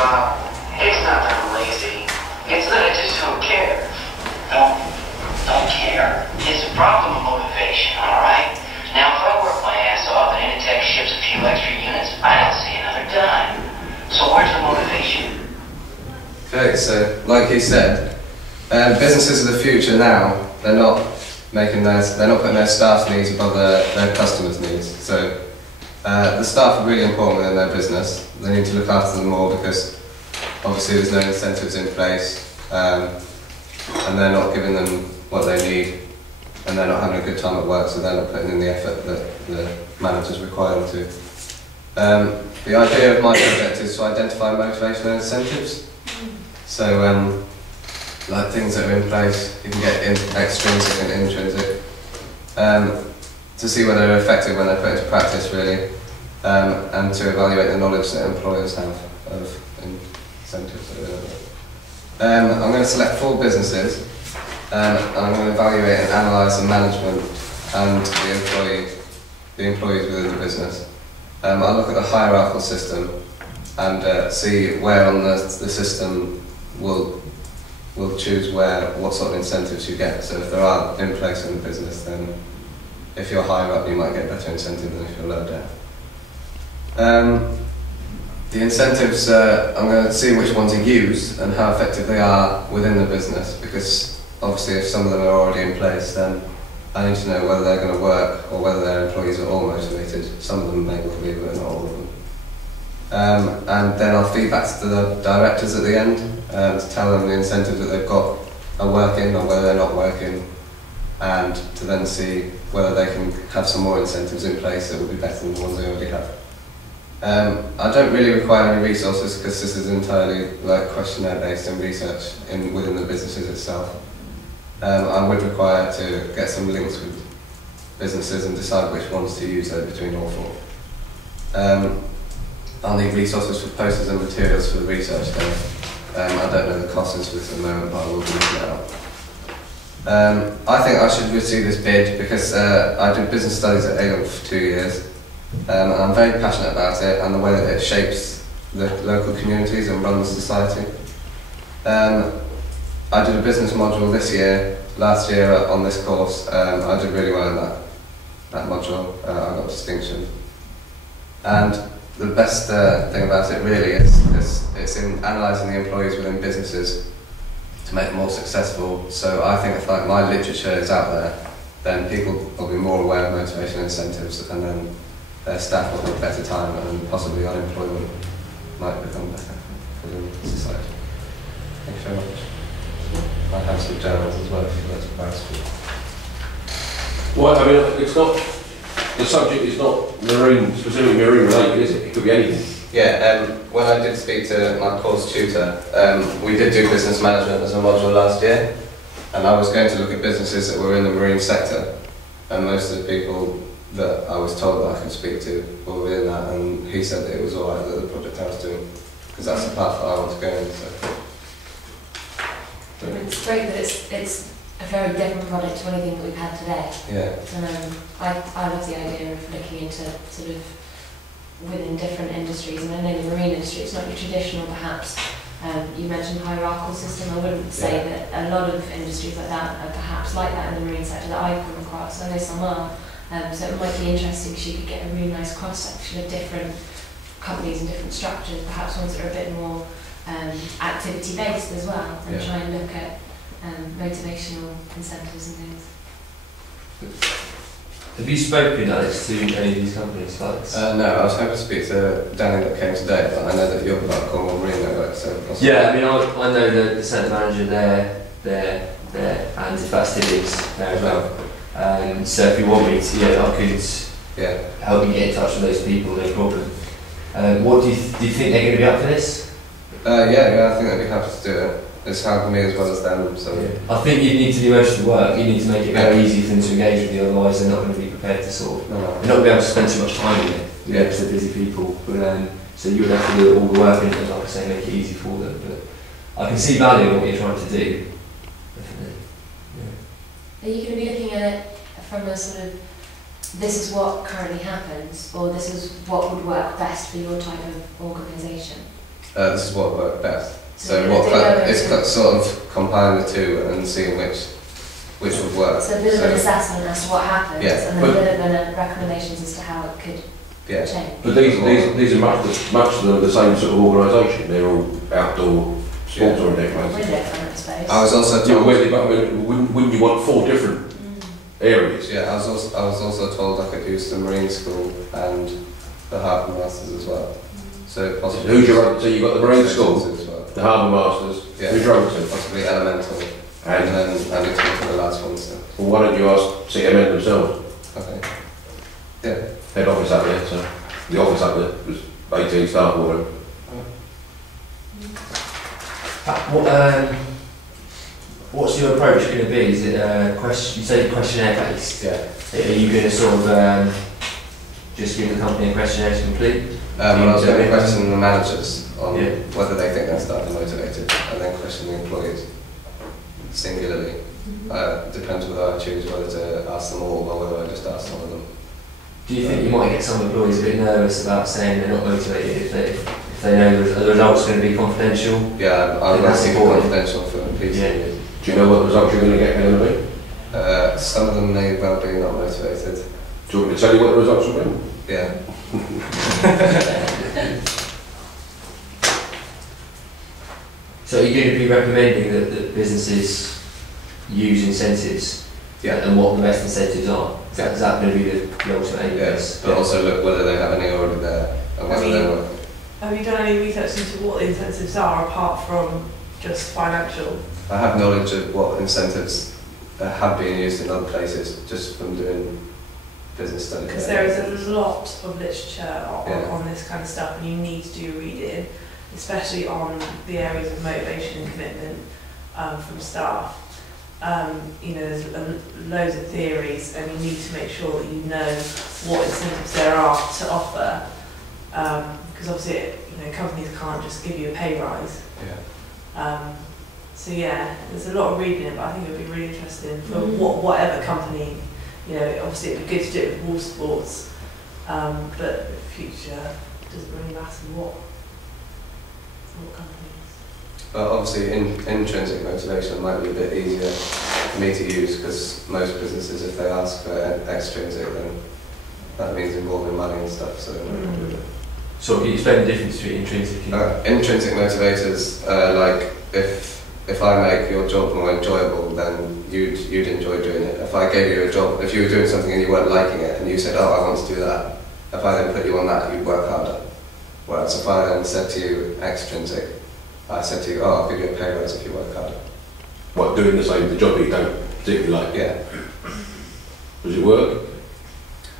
It's not that I'm lazy. It's that I just don't care. Don't care. It's a problem of motivation, alright? Now, if I work my ass off and Initech ships a few extra units, I don't see another dime. So where's the motivation? Okay, so like he said, businesses of the future now, they're not putting their staff's needs above their customers' needs. So the staff are really important within their business. They need to look after them more because obviously there's no incentives in place, and they're not giving them what they need, and they're not having a good time at work, so they're not putting in the effort that the managers require them to. The idea of my project is to identify motivation and incentives. So, like things that are in place, you can get extrinsic and intrinsic, to see whether they're effective when they're put into practice, really, and to evaluate the knowledge that employers have of incentives. I'm going to select 4 businesses, and I'm going to evaluate and analyse the management and the employees within the business. I'll look at the hierarchical system and see where on the system will choose what sort of incentives you get. So if there are in place in the business, then if you're higher up, you might get better incentive than if you're lower down. The incentives, I'm going to see which ones are used and how effective they are within the business, because obviously if some of them are already in place, then I need to know whether they're going to work or whether their employees are all motivated. Some of them may well be, but not all of them. And then I'll feed back to the directors at the end to tell them the incentives that they've got are working or whether they're not working, and to then see whether they can have some more incentives in place that would be better than the ones they already have. I don't really require any resources because this is entirely like questionnaire based and research within the businesses itself. I would require to get some links with businesses and decide which ones to use between all 4. I'll need resources for posters and materials for the research though. I don't know the costs for this at the moment, but I will be looking it up. I think I should receive this bid because I did business studies at AIL for 2 years, and I'm very passionate about it and the way that it shapes the local communities and runs society. I did a business module this year. Last year on this course, I did really well in that module. I got distinction. And the best thing about it really is it's in analysing the employees within businesses to make them more successful. So I think if like my literature is out there, then people will be more aware of motivation and incentives, and then their staff will have a better time, and possibly unemployment might become better within society. Thank you very much. I have some journals as well if you'd like to pass through. Well, I mean, it's not, the subject is not marine, specifically marine related, is it? It could be anything. Yeah, when I did speak to my course tutor, we did do business management as a module last year, and I was going to look at businesses that were in the marine sector, and most of the people that I was told that I could speak to were within that, and he said that it was alright that the project I was doing, because that's the path that I want to go in. So. It's great that it's a very different product to anything that we've had today. Yeah. And I love the idea of looking into sort of within different industries, and I know the marine industry, it's not your traditional perhaps. You mentioned hierarchical system. I wouldn't say that a lot of industries like that are perhaps like that in the marine sector that I've come across. I know some are. So it might be interesting because you could get a really nice cross-section of different companies and different structures, perhaps ones that are a bit more activity-based as well, and try and look at motivational incentives and things. Have you spoken, Alex, to any of these companies, Alex? No, I was hoping to speak to Danny that came today, but I know that you're about Cornwall Marine Network, so possibly. Yeah, I mean, I know the centre manager there, and if that's Tibbs there as well. So if you want me to, I could help you get in touch with those people, no problem. What do you think they're going to be up for this? Yeah, I think they'd be happy to do it. It's helping me as well as them, so... Yeah. I think you need to do most of the work. You need to make it very easy for them to engage with you, otherwise they're not going to be prepared to sort of... They're not going to be able to spend too much time in it, because they're busy people. But, so you would have to do all the work and, like I say, make it easy for them. But I can see value in what you're trying to do. Definitely. Yeah. Are you going to be looking at it from a sort of, this is what currently happens, or this is what would work best for your type of organisation? this is what worked best. So So you're what gonna do it's over- sort of combining the two and seeing which would work. So a bit of an assessment as to what happened, Yeah, and then a bit of an recommendations as to how it could Yeah. change. But these are much the same sort of organisation. They're all outdoor sports oriented We're places. different, I suppose. I was also Yeah, told. but I mean, wouldn't you want 4 different areas? Yeah, I was also told I could use the marine school and the harbour masters as well. So possibly. Who's your other? So you've got the marine school, as well. the harbour masters. Yeah. Who's your other two? Possibly elemental, and And then I need to go to the last one still. well, why don't you ask CMN themselves? Okay. Yeah. Head office up there. So the office up there was 18 staff or whatever. What's your approach going to be? Is it you say questionnaire based? Yeah. Are you going to sort of just give the company a questionnaire to complete? Well, I was going to question the managers on Yeah. whether they think their staff are motivated, and then question the employees singularly. Depends whether I choose whether to ask them all or whether I just ask some of them. Do you think you might get some employees a bit nervous about saying they're not motivated if they know the results are going to be confidential? Yeah, I would That's keep it important. confidential for people. Yeah. Do you know what the results you're going to get going to be? Some of them may well be not motivated. Do you want me to tell you what the results will be? Yeah. So are you going to be recommending that businesses use incentives? Yeah. And what the best incentives are? Is that going to be the ultimate aim? Yes, but also look whether they have any already there and whether they work. Have you done any research into what the incentives are apart from just financial? I have knowledge of what incentives have been used in other places just from doing business studies. Because there is a lot of literature Yeah. on this kind of stuff, and you need to do reading, especially on the areas of motivation and commitment from staff. You know, there's loads of theories, and you need to make sure that you know what incentives there are to offer. Because obviously, you know, companies can't just give you a pay rise. Yeah. So yeah, there's a lot of reading it, but I think it would be really interesting for whatever company. You know, obviously it'd be good to do it with water sports, but in the future doesn't really matter what companies. But obviously intrinsic motivation might be a bit easier for me to use because most businesses, if they ask for extrinsic, then that means involving money and stuff, so they might not do it. So can you explain the difference between intrinsic and Intrinsic motivators, like if I make your job more enjoyable, then you'd enjoy doing it. If I gave you a job, if you were doing something and you weren't liking it, and you said, "Oh, I want to do that," if I then put you on that, you'd work harder. Whereas if I then said to you extrinsic, I said to you, "Oh, I'll give you a pay rise if you work harder." What, doing the job that you don't particularly like? Yeah. Does it work?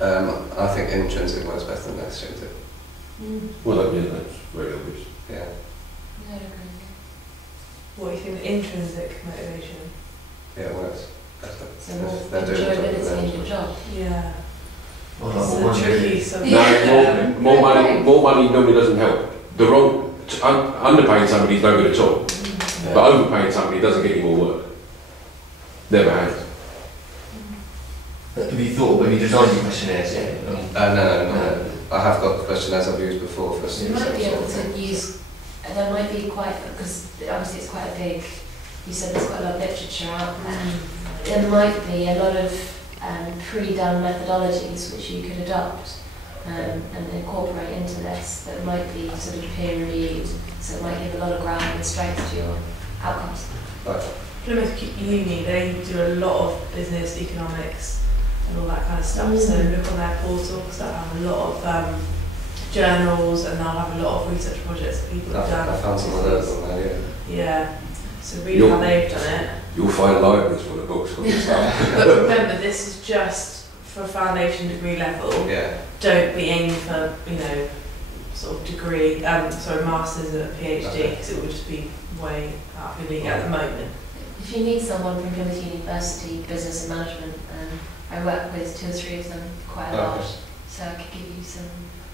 I think intrinsic works better than extrinsic. Well, that's very obvious. Yeah. Yeah, I agree. What do you think intrinsic motivation? Yeah, it works better. So more They're doing the job enjoyability that in your job. Yeah. Well, It's like a more tricky money. subject. No, more money normally doesn't help. The wrong, underpaying somebody is no good at all, but overpaying somebody doesn't get you more work. Never has. Have you thought when you designed your questionnaires yet? No. I have got questionnaires I've used before for You might be able to use, there might be quite, because obviously it's quite a big, you said there's quite a lot of literature out there. There might be a lot of pre-done methodologies which you could adopt and incorporate into this that might be sort of peer reviewed, so it might give a lot of ground and strength to your outcomes. Right. Plymouth Uni, they do a lot of business, economics and all that kind of stuff, so look on their portal because they'll have a lot of journals and they'll have a lot of research projects that people have done. I found some of those on there, yeah. Yeah, so read how they've done it. You'll find libraries full of books on this stuff. But remember, this is just for foundation degree level. Yeah. Don't be aiming for, you know, sort of degree, masters and a PhD, because it would just be way out of your league at the moment. If you need someone from Plymouth University, business and management, I work with 2 or 3 of them quite a lot, so I could give you some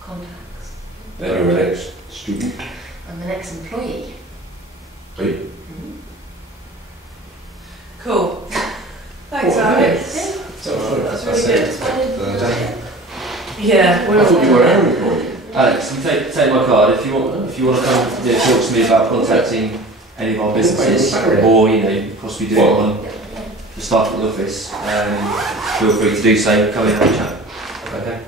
contacts. Then you're an ex-student. I'm an ex-employee. Are you? Cool. Thanks, Cool. Alex. So That's really good. it. Yeah, I thought you were our employee. Alex, you take my card if you want. If you want to come, talk to me about contacting any of our businesses, or possibly doing it on the staff at the office. Feel free to do so. Come in and have a chat. Okay.